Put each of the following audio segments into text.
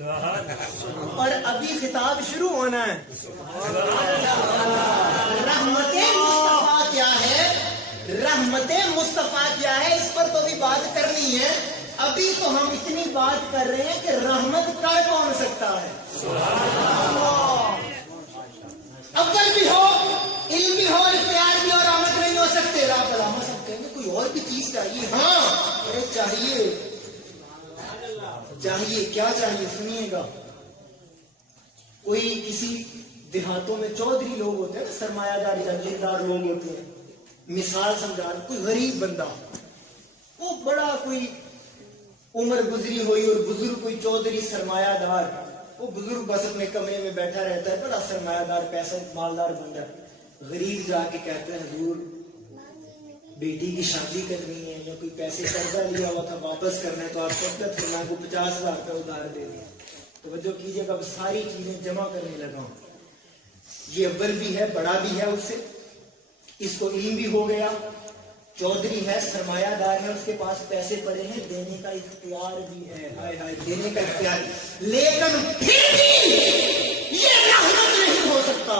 اور ابھی خطاب شروع ہونا ہے. رحمت مصطفیٰ کیا ہے, رحمت مصطفیٰ کیا ہے, اس پر تو بھی بات کرنی ہے. ابھی تو ہم اتنی بات کر رہے ہیں کہ رحمت کا کون سکتا ہے. عقل بھی ہو, علم بھی ہو, اختیار بھی ہو, رحمت نہیں ہو سکتے. راہ علامہ سب کہیں گے کوئی اور بھی چیز چاہیے. ہاں ارے چاہیے, چاہیے کیا چاہیے سنیے گا. کوئی کسی دیہاتوں میں چودھری لوگ ہوتے ہیں, سرمایہ دار جاگیردار لوگ ہوتے ہیں. مثال سمجھا, کوئی غریب بندہ, وہ بڑا کوئی عمر گزری ہوئی اور بزرگ کوئی چودھری سرمایہ دار, وہ بزرگ بس اپنے کمرے میں بیٹھا رہتا ہے, بڑا سرمایہ دار پیسہ مالدار بندہ. غریب جا کے کہتے ہیں حضور بیٹی کی شادی کرنی ہے, یا کوئی پیسے قرضہ لیا ہوا تھا واپس کرنا ہے, تو آپ کو میں کو 50,000 روپے ادھار دے دیا. توجہ کیجیے گا, اب ساری چیزیں جمع کرنے لگا ہوں. یہ اول بھی ہے, بڑا بھی ہے, اس سے اس کو علم بھی ہو گیا, چودھری ہے, سرمایہ دار ہے, اس کے پاس پیسے پڑے ہیں, دینے کا اختیار بھی ہے. ہائے ہائے, دینے کا اختیار, لیکن پھر بھی یہ رحمت نہیں ہو سکتا.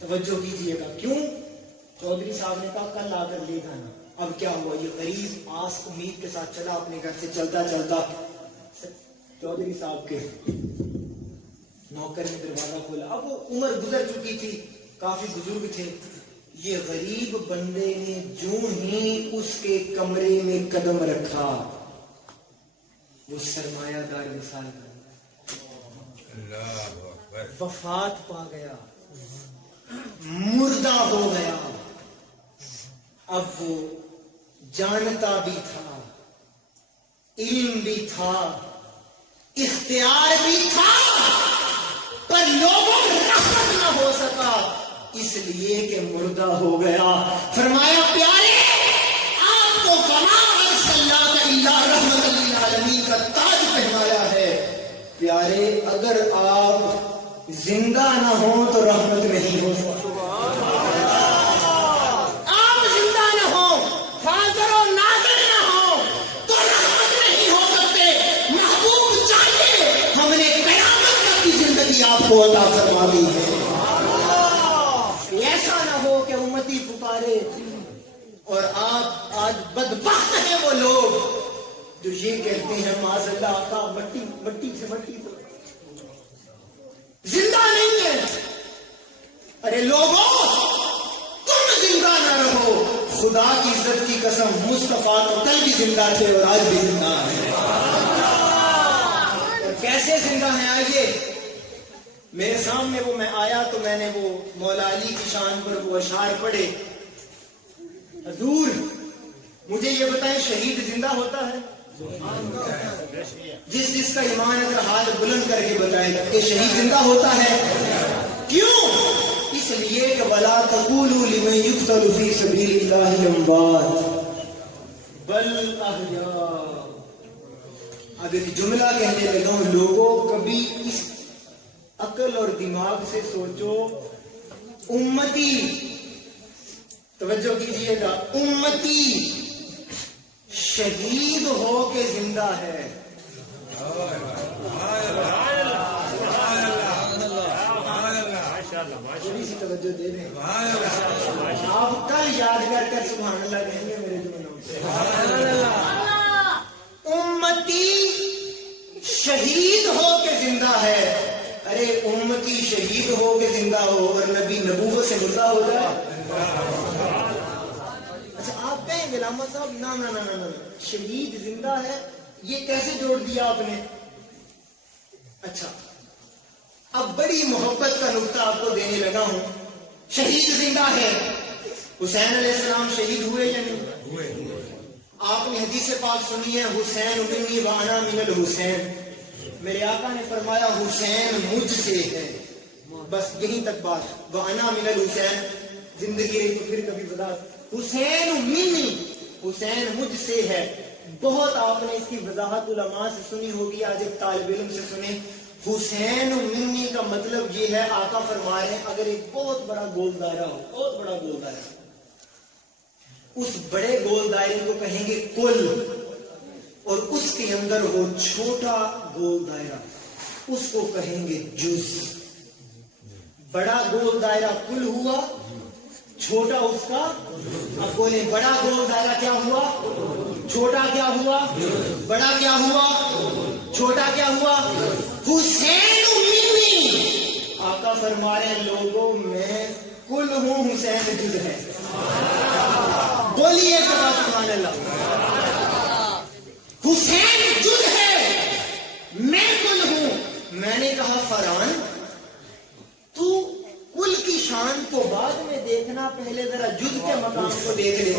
توجہ کیجیے گا, کیوں؟ چودھری صاحب نے کہا کل آ کر لے جانا. اب کیا ہوا, یہ غریب آس امید کے ساتھ چلا اپنے گھر سے. چلتا چلتا چودھری صاحب کے نوکر نے دروازہ کھولا. اب وہ عمر گزر چکی تھی, کافی بزرگ تھے. یہ غریب بندے نے جو ہی اس کے کمرے میں قدم رکھا, وہ سرمایہ دار مثال وفات پا گیا, مردہ ہو گیا. اب وہ جانتا بھی تھا, علم بھی تھا, اختیار بھی تھا, پر لوگوں رحمت نہ ہو سکا, اس لیے کہ مردہ ہو گیا. فرمایا پیارے آپ کو فما ارسلناک الا رحمت للعالمین کا تاج پہنایا ہے. پیارے اگر آپ زندہ نہ ہوں تو رحمت نہیں ہو سکتی. آپ زندہ نہ ہوں, حاضر و ناظر نہ ہوں تو رحمت نہیں ہو سکتے. محبوب چاہیے, ہم نے قیامت تک کی زندگی آپ کو عطا فرما دی ہے. ایسا نہ ہو کہ امتی پکارے اور آپ آج بدبخت ہیں وہ لوگ جو یہ کہتے ہیں معاذ اللہ آقا مٹی سے مٹی تو زندہ نہیں ہے. ارے لوگوں تم زندہ نہ رہو, خدا کی عزت کی قسم مصطفیٰ تو کل بھی زندہ تھے اور آج بھی زندہ ہیں. اور کیسے زندہ ہیں, آئیے میرے سامنے. وہ میں آیا تو میں نے وہ مولا علی کی شان پر وہ اشعار پڑھے. حضور مجھے یہ بتائیں, شہید زندہ ہوتا ہے؟ جس کا ایمان اگر ہاتھ بلند کر کے بتائے گا کہ شہید زندہ ہوتا ہے. کیوں؟ اس لیے کہ وَلَا تَقُولُوا لِمَن يُقْتَلُ فِي سَبِيلِ اللَّهِ أَمْوَاتٌ بَلْ أَحْيَاءٌ. اب ایک جملہ کہنے لگا ہوں, لوگوں کبھی اس عقل اور دماغ سے سوچو, امتی, توجہ کیجئے گا, امتی شہید ہو کے زندہ ہے. تھوڑی سی توجہ دے دیں, آپ کل یاد کر سبحان اللہ کہیں گے میرے جملوں سے. امتی شہید ہو کے زندہ ہے. ارے امتی شہید ہو کے زندہ ہو اور نبی نبوت سے مردہ ہو جائے. اچھا آپ کہیں گے علامہ صاحب نا شہید زندہ ہے, یہ کیسے جوڑ دیا آپ نے؟ اچھا اب بڑی محبت کا نقطہ آپ کو دینے لگا ہوں. شہید زندہ ہے, حسین علیہ السلام شہید ہوئے یا نہیں؟ آپ نے حدیث پاک سنی ہے, حسین منی وانا من الحسین. میرے آقا نے فرمایا حسین مجھ سے ہے, بس یہیں تک بات. وانا من الحسین, زندگی رہی تو پھر کبھی بتا. حسین منی, حسین مجھ سے ہے. بہت آپ نے اس کی وضاحت علماء سے سنی ہوگی, آج ایک طالب علم سے سنیں. حسین منی کا مطلب یہ ہے, آقا فرما رہے ہیں اگر ایک بہت بڑا گول دائرہ ہو, بہت بڑا گول دائرہ, اس بڑے گول دائرے کو کہیں گے کل. اور اس کے اندر وہ چھوٹا گول دائرہ، اس کو کہیں گے جز. بڑا گول دائرہ کل ہوا، چھوٹا اس کا. اب بولے بڑا گول دائرہ کیا ہوا، چھوٹا کیا ہوا، بڑا کیا ہوا، چھوٹا کیا ہوا. حسین منی، آقا فرما رہے ہیں لوگوں میں کل ہوں، حسین جز ہے. بولیے سبحان اللہ. حسین جز ہے، میں کل ہوں. میں نے کہا فرحان تو کل کی شان کو بعد میں دیکھنا، پہلے ذرا جز کے مقام کو دیکھ لے.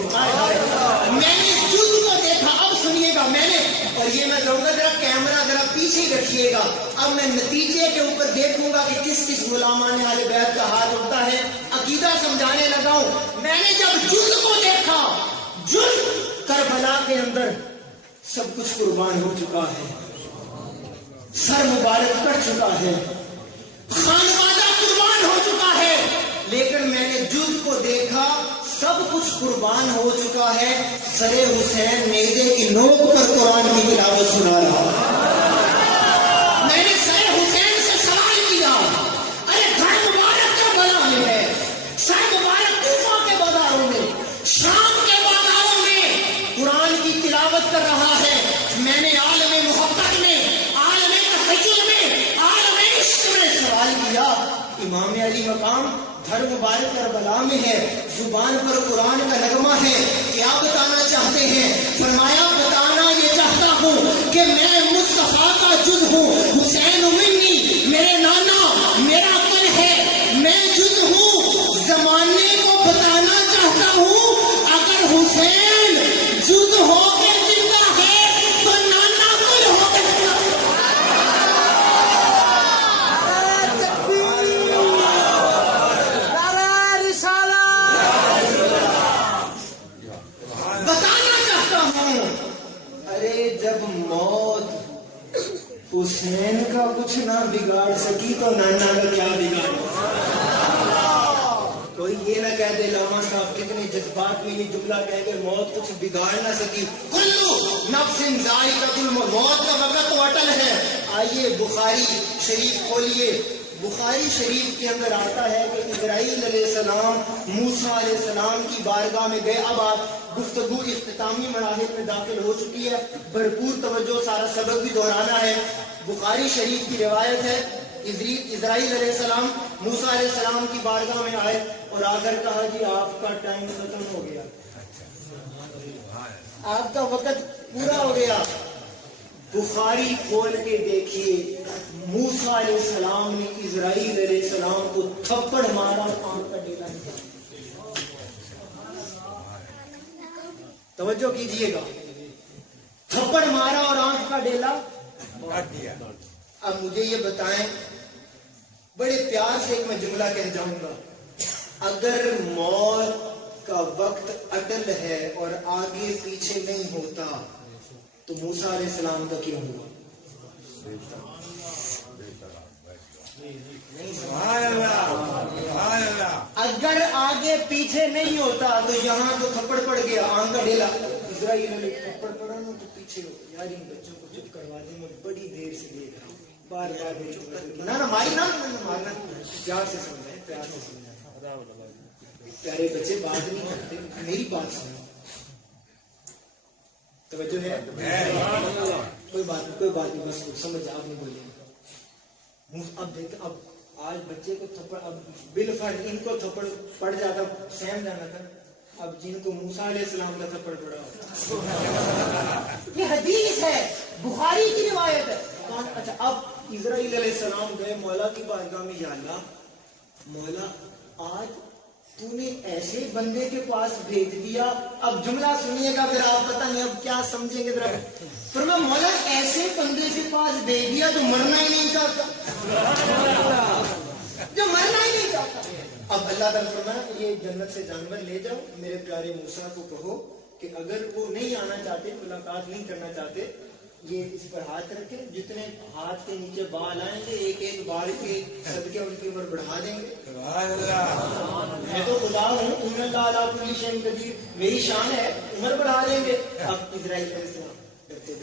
میں نے جز کو دیکھا. اب سنیے گا، میں نے، اور یہ میں کہوں گا ذرا کیمرہ ذرا پیچھے رکھیے گا. اب میں نتیجے کے اوپر دیکھوں گا کہ کس کس غلامان اہل بیت کا ہاتھ اٹھتا ہے. عقیدہ سمجھانے لگا ہوں. میں نے جب جز کو دیکھا، جز کربلا کے اندر سب کچھ قربان ہو چکا ہے، سر مبارک کٹ چکا ہے، خانوادہ قربان ہو چکا ہے. لیکن میں نے جز کو دیکھا، سب کچھ قربان ہو چکا ہے، سر حسین نیزے کی نوک پر قرآن کی تلاوت سنا رہا. میں نے سر حسین سے سوال کیا، ارے گھر مبارک کا بنا میں ہے، سر مبارک کوفہ کے بازاروں میں، شام کے بازاروں میں قرآن کی تلاوت کر رہا ہے. میں نے عالم محبت میں، عالم تحجر میں، عالم عشق میں سوال کیا، امام علی مقام گھر مبارک کربلا میں ہے، زبان پر قرآن کا نغمہ ہے، کیا بتانا چاہتے ہیں؟ فرمایا بتانا یہ چاہتا ہوں کہ میں مصطفیٰ کا جز ہوں. حسین منی، میرے نانا میرا کل ہے، میں جز ہوں. زمانے کو بتانا چاہتا ہوں اگر حسین جز ہو کے زندہ ہے تو نانا کل ہو کے زندہ ہے. بتانا چاہتا ہوں، ارے جب موت حسین کا کچھ نہ بگاڑ سکی تو نانا کا کیا بگاڑ. کوئی یہ نہ کہہ دے لاما صاحب کتنے جذبات میں یہ جملہ کہہ کے موت کچھ بگاڑ نہ سکی. کلو نفس ذائقۃ الموت، موت کا وقت تو اٹل ہے. آئیے بخاری شریف کھولیے. بخاری شریف کے اندر آتا ہے کہ اسرائیل علیہ السلام موسیٰ علیہ السلام کی بارگاہ میں گئے. اب آپ گفتگو اختتامی مراحل میں داخل ہو چکی ہے، بھرپور توجہ، سارا سبق بھی دہرانا ہے. بخاری شریف کی روایت ہے، اسرائیل علیہ السلام موسیٰ علیہ السلام کی بارگاہ میں آئے اور آ کر کہا جی آپ کا ٹائم ختم ہو گیا، آپ کا وقت پورا ہو گیا. بخاری کھول کے دیکھیے، موسیٰ علیہ السلام نے اسرائیل علیہ السلام کو تھپڑ مارا، آنکھ کا ڈیلا نکالا. توجہ کیجئے گا، تھپڑ مارا اور آنکھ کا ڈیلا کاٹ دیا. اب مجھے یہ بتائیں، بڑے پیار سے ایک میں جملہ کہہ جاؤں گا، اگر موت کا وقت اٹل ہے اور آگے پیچھے نہیں ہوتا تو موسیٰ علیہ السلام کا کیوں ہوا؟ اگر آگے پیچھے نہیں ہوتا تو یہاں تو تھپڑ پڑ گیا، آنکھ کا ڈیلا. اسرائیل علیہ تھپڑ پڑا نا تو پیچھے ہو یار، ان بچوں کو چپ کروا دیں، میں بڑی دیر سے دیکھ رہا ہوں، بار بار نہ ماری نہ مارنا، پیار سے سمجھائیں، پیار سے سمجھائیں. پیارے بچے بات نہیں کرتے، میری بات سنو. توجہ ہے؟ کوئی بات نہیں، بس سمجھ آپ نہیں بولے. اب دیکھ، اب آج بچے کو تھپڑ، اب بالفرض ان کو تھپڑ پڑ جاتا، سہم جانا تھا. اب جن کو موسیٰ علیہ السلام کا تھپڑ پڑا ہوتا، یہ حدیث ہے، بخاری کی روایت ہے. اچھا اب اسرائیل علیہ السلام گئے مولا کی بارگاہ میں، یا اللہ مولا آج تو نے ایسے بندے کے پاس بھیج دیا. اب جملہ سنیے گا پھر آپ پتہ نہیں اب کیا سمجھیں گے ذرا. فرمایا مولا ایسے بندے کے پاس بھیج دیا جو مرنا ہی نہیں چاہتا، جو مرنا ہی نہیں چاہتا. اب اللہ تعالیٰ فرمایا یہ جنت سے جانور لے جاؤ، میرے پیارے موسیٰ کو کہو کہ اگر وہ نہیں آنا چاہتے، ملاقات نہیں کرنا چاہتے، یہ اس پر ہاتھ رکھے، جتنے ہاتھ کے نیچے بال آئیں گے ایک ایک بال کے صدقے ان کے اوپر بڑھا دیں گے. میں تو خدا ہوں، ان اللہ علی کل شیء قدیر، میری شان ہے، عمر بڑھا دیں گے. اب اسرائیل علیہ السلام کرتے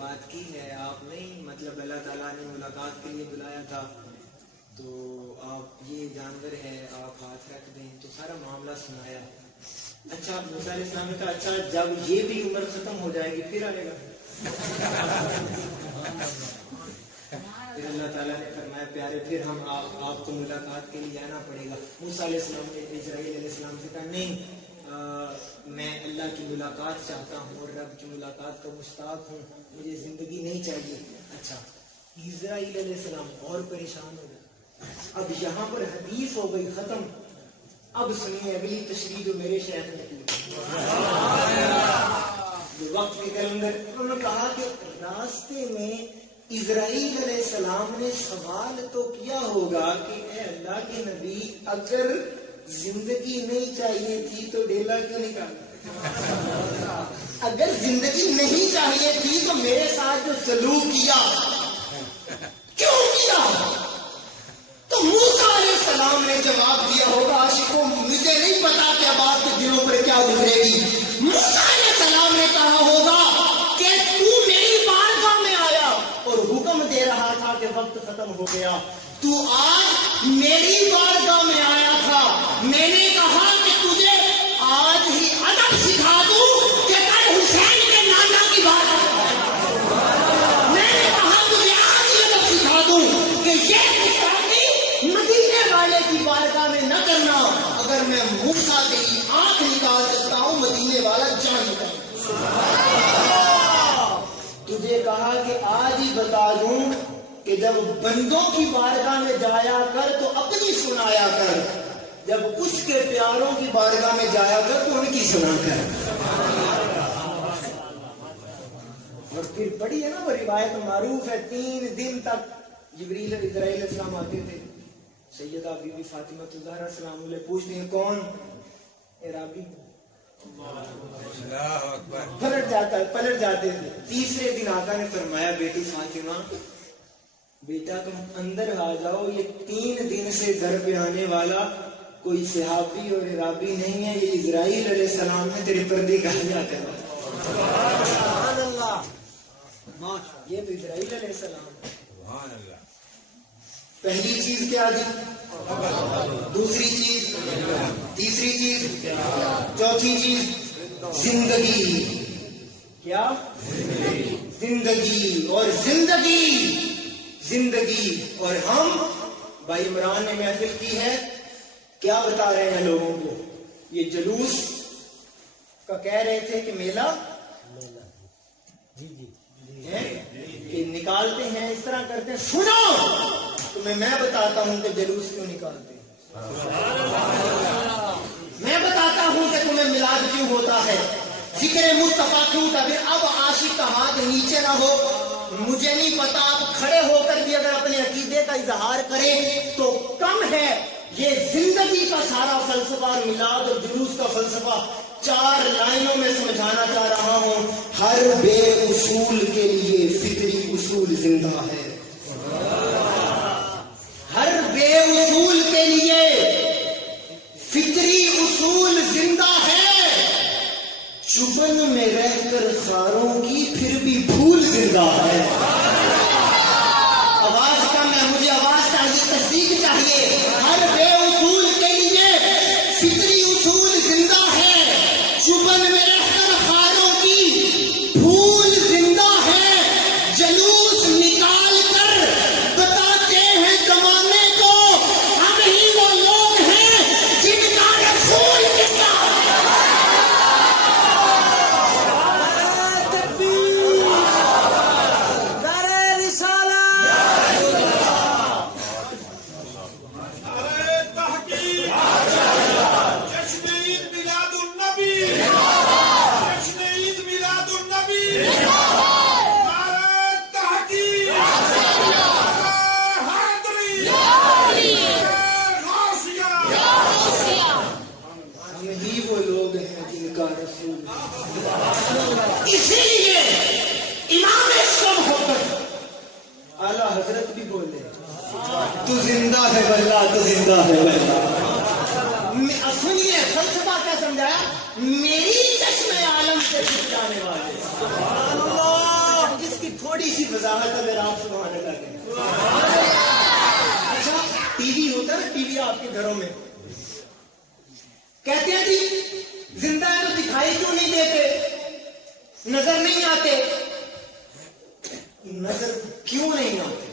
بات کی ہے آپ نہیں، مطلب اللہ تعالیٰ نے ملاقات کے لیے بلایا تھا، تو آپ یہ جانور ہے آپ ہاتھ رکھ دیں، تو سارا معاملہ سنایا. اچھا موسیٰ علیہ السلام نے کہا اچھا جب یہ بھی عمر ختم ہو جائے گی پھر آئے گا. پھر اللہ تعالیٰ نے فرمایا پیارے پھر ہم آپ کو ملاقات کے لیے آنا پڑے گا. موسیٰ علیہ السلام نے اسرائیل علیہ السلام سے کہا نہیں میں اللہ کی ملاقات چاہتا ہوں اور رب کی ملاقات کا مشتاق ہوں، مجھے زندگی نہیں چاہیے. اچھا اسرائیل علیہ السلام اور پریشان ہو گئے. اب یہاں پر حدیث ہو گئی ختم. اب سنیے اگلی تشریح جو میرے شیخ نے کی. وقت کے اندر انہوں نے کہا کہ راستے میں اسرائیل علیہ السلام نے سوال تو کیا ہوگا کہ اے اللہ کے نبی اگر زندگی نہیں چاہیے تھی تو ڈیلا کیوں نکالا؟ اگر زندگی نہیں چاہیے تھی تو میرے ساتھ جو سلوک کیا کیوں کیا؟ تو موسیٰ علیہ السلام نے جواب دیا ہوگا عاشقوں مجھے نہیں پتا کہ اب آپ کے دلوں پر کیا گزرے گی. موسیٰ علیہ السلام نے کہا ہوگا کہ تو میری بارگاہ میں آیا اور حکم دے رہا تھا کہ وقت ختم ہو گیا، تو آج میری بارگاہ میں آیا تھا، میں نے کہا کہ تجھے آج ہی ادب سکھا دوں کہ کل حسین کے نانا کی بات ہے. میں نے کہا تجھے آج ہی ادب سکھا دوں کہ یہ گستاخی مدینے والے کی بارگاہ میں نہ کرنا. اگر میں موسیٰ سے آنکھ نکال سکتا ہوں مدینے والا جان نکال. تجھے کہا کہ آج ہی بتا دوں کہ جب بندوں کی بارگاہ میں جایا کر تو اپنی سنایا کر، جب اس کے پیاروں کی بارگاہ میں جایا کر تو ان کی سنا کر. اور پھر بڑی ہے نا وہ روایت معروف ہے 3 دن تک جبریل اسرائیل السلام آتے تھے. سیدہ بی بی فاطمہ الزہرا سلام علیہ پوچھتے ہیں کون؟ عرابی. پلٹ جاتے تھے. تیسرے دن آقا نے فرمایا بیٹی فاطمہ بیٹا تم اندر آ جاؤ، یہ 3 دن سے گھر پہ آنے والا کوئی صحابی اور عرابی نہیں ہے، یہ اسرائیل علیہ السلام نے تیرے پردے کہا جاتا ہے. یہ تو اسرائیل علیہ السلام. پہلی چیز کیا دی، دوسری چیز، تیسری چیز، چوتھی چیز زندگی. کیا؟ زندگی. اور زندگی اور ہم بھائی عمران نے محفل کی ہے، کیا بتا رہے ہیں لوگوں کو؟ یہ جلوس کا کہہ رہے تھے کہ میلہ کہ نکالتے ہیں اس طرح کرتے ہیں. سنو تمہیں میں بتاتا ہوں کہ جلوس کیوں نکالتے ہیں. میں بتاتا ہوں کہ تمہیں میلاد کیوں ہوتا ہے، ذکر مصطفیٰ کیوں تھا. اب عاشق کا ہاتھ نیچے نہ ہو، مجھے نہیں پتا آپ کھڑے ہو کر بھی اگر اپنے عقیدے کا اظہار کریں تو کم ہے. یہ زندگی کا سارا فلسفہ میلاد اور جلوس کا فلسفہ 4 لائنوں میں سمجھانا چاہ رہا ہوں. ہر بے اصول کے لیے فطری اصول زندہ ہے. ہر بے اصول کے لیے فطری اصول زندہ ہے. چبن میں رہ کر خاروں کی پھر بھی پھول زندہ ہے. آواز کم ہے، مجھے آواز چاہیے، تصدیق چاہیے. ہر بے اصول کے لیے فطری اصول زندہ ہے. چبن میں رہ کر خاروں کی پھول زندہ ہے. جلوس نکال کر بتاتے ہیں زمانے کو ہم ہی وہ لوگ ہیں جن کا رسول زندہ ہے. اسی لیے امام اسلام ہو کر اعلیٰ حضرت بھی بولے تو زندہ ہے واللہ، تو زندہ ہے واللہ. سنیے فلسفہ کیا سمجھایا، میری چشم عالم سے چھپ جانے والے جس کی چھوٹی سی وضاحت اگر آپ سبحان اللہ کہیں. اچھا ٹی وی ہوتا ہے نا, ٹی وی آپ کے گھروں میں, کہتے ہیں جی زندہ ہے تو دکھائی کیوں نہیں دیتے, نظر نہیں آتے. نظر کیوں نہیں آتے,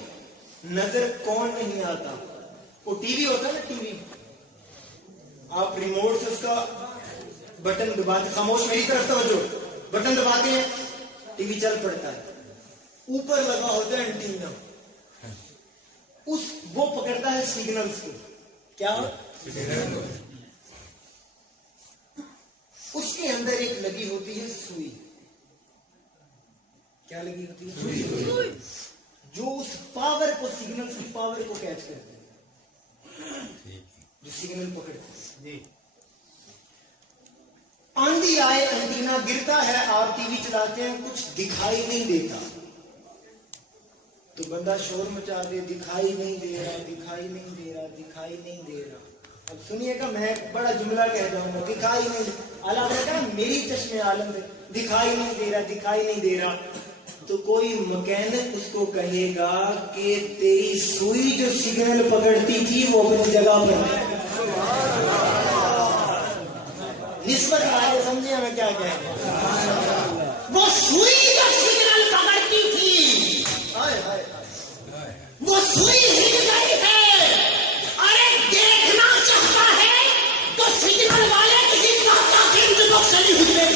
نظر کون نہیں آتا؟ وہ ٹی وی ہوتا ہے نا, ٹی وی آپ ریموٹ سے اس کا بٹن دباتے, خاموش میری طرف توجہ, بٹن دباتے ہیں ٹی وی چل پڑتا ہے. اوپر لگا ہوتا ہے اینٹینا, وہ پکڑتا ہے سگنلز کو. کیا اس کے اندر ایک لگی ہوتی ہے سوئی. کیا لگی ہوتی ہے؟ سوئی, جو اس پاور کو, سگنل کی پاور کو کیچ کرتے ہیں, جو سگنل پکڑتے ہیں. آندھی آئے, اینٹینا گرتا ہے, آپ ٹی وی چلاتے ہیں, کچھ دکھائی نہیں دیتا, تو بندہ شور مچا دے, دکھائی نہیں دے رہا, دکھائی نہیں دے رہا, دکھائی نہیں دے رہا. اب سنیے گا, میں بڑا جملہ کہہ جاؤں گا, دکھائی نہیں دے, اللہ نے کہا میری چشم عالم دے, دکھائی نہیں دے رہا, دکھائی نہیں دے رہا. تو کوئی مکینک اس کو کہے گا کہ تیری سوئی جو سگنل پکڑتی تھی وہ اپنی جگہ پر. نسبت آئے سمجھے میں کیا کہہ رہا, وہ سوئی جو سگنل پکڑتی تھی, وہ سوئی ہل گئی ہے. ارے دیکھنا چاہتا ہے تو سگنل والے کسی کاکا کے اندر چلی ہوئی ہے,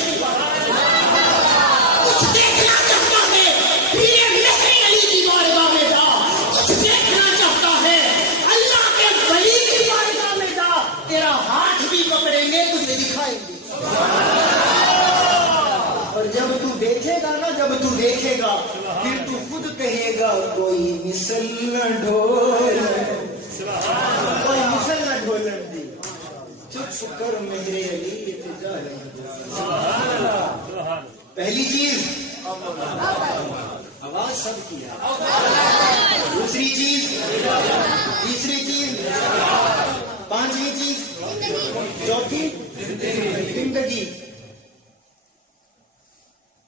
کچھ دیکھنا چاہتا ہے پیرے مہر علی کی بارگاہ میں جا, کچھ دیکھنا چاہتا ہے اللہ کے ولی کی بارگاہ میں جا, تیرا ہاتھ بھی پکڑیں گے, تجھے دکھائیں گے. اور جب تو دیکھے گا نا, جب تو دیکھے گا پھر تو خود کہے گا کوئی مثل نہ ڈھول, کوئی مثل نہ ڈھولن دی, چپ کر میرے علی التجا ہے. پہلی چیز آواز سب کی ہے, دوسری چیز, تیسری چیز, پانچویں چیز, چوتھی زندگی,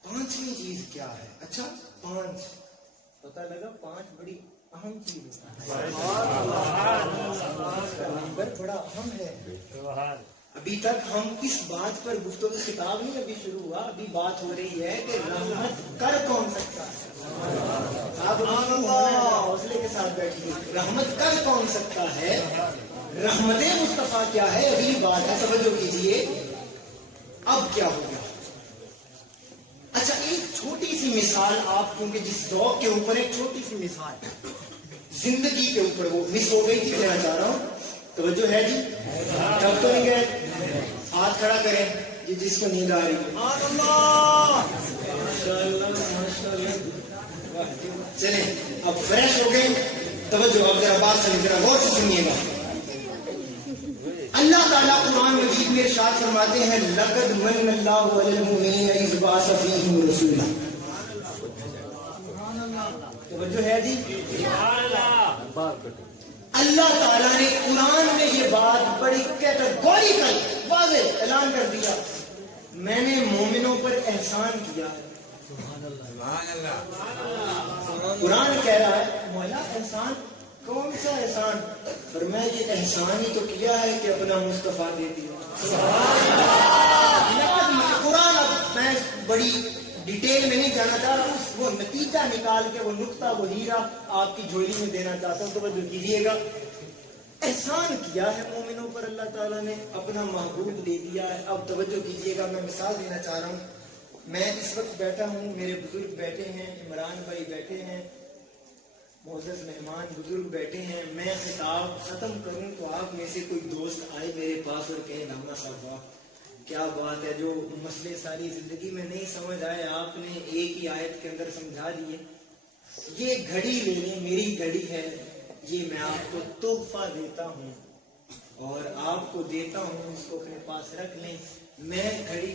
پانچویں چیز کیا ہے؟ اچھا 5 پتہ لگا, 5 بڑی اہم چیز ہے, نمبر بڑا اہم ہے. ابھی تک ہم اس بات پر گفتگو, خطاب نہیں ابھی شروع ہوا, ابھی بات ہو رہی ہے کہ رحمت کر کون سکتا ہے. آپ حوصلے کے ساتھ بیٹھیے, رحمت کر کون سکتا ہے, رحمت مصطفیٰ کیا ہے, اگلی بات ہے, توجہ کیجیے. اب کیا ہو گیا؟ اچھا ایک چھوٹی سی مثال, آپ کیونکہ جس ذوق کے اوپر ایک چھوٹی سی مثال زندگی کے اوپر وہ مس ہو گئی تھی, دینا چاہ رہا ہوں, توجہ ہے جی؟ کب تو نہیں گئے, ہاتھ کھڑا کریں جی جس کو نیند آ رہی ہے. چلیں اب فریش ہو گئے, توجہ اب ذرا بات سنیں, ذرا غور سے سنیے گا. اللہ تعالیٰ قرآن مجید میں ارشاد فرماتے ہیں لقد من اللہ علی المؤمنین اذ بعث فیہم رسولا. توجہ ہے جی؟ اللہ تعالیٰ نے قرآن میں یہ بات بڑی کیٹیگوریکل واضح اعلان کر دیا, میں نے مومنوں پر احسان کیا ہے. قرآن کہہ رہا ہے مولا احسان, کون سا احسان؟ پر میں یہ احسان ہی تو کیا ہے کہ اپنا مصطفیٰ دے دیا. قرآن, اب میں بڑی ڈیٹیل میں نہیں جانا چاہ رہا ہوں, وہ نتیجہ نکال کے, وہ نقطہ, وہ ہیرا آپ کی جھولی میں دینا چاہتا ہوں, توجہ کیجیے گا. احسان کیا ہے مومنوں پر اللہ تعالیٰ نے, اپنا محبوب دے دیا ہے. اب توجہ کیجیے گا, میں مثال دینا چاہ رہا ہوں. میں اس وقت بیٹھا ہوں, میرے بزرگ بیٹھے ہیں, عمران بھائی بیٹھے ہیں, معزز مہمان بزرگ بیٹھے ہیں. میں خطاب ختم کروں تو آپ میں سے کوئی دوست آئے میرے پاس اور کہے ناما صاحب واہ کیا بات ہے, جو مسئلے ساری زندگی میں نہیں سمجھ آئے آپ نے ایک ہی آیت کے اندر سمجھا دیے. یہ گھڑی لے لیں, میری گھڑی ہے, یہ میں آپ کو تحفہ دیتا ہوں اور آپ کو دیتا ہوں, اس کو اپنے پاس رکھ لیں. میں گھڑی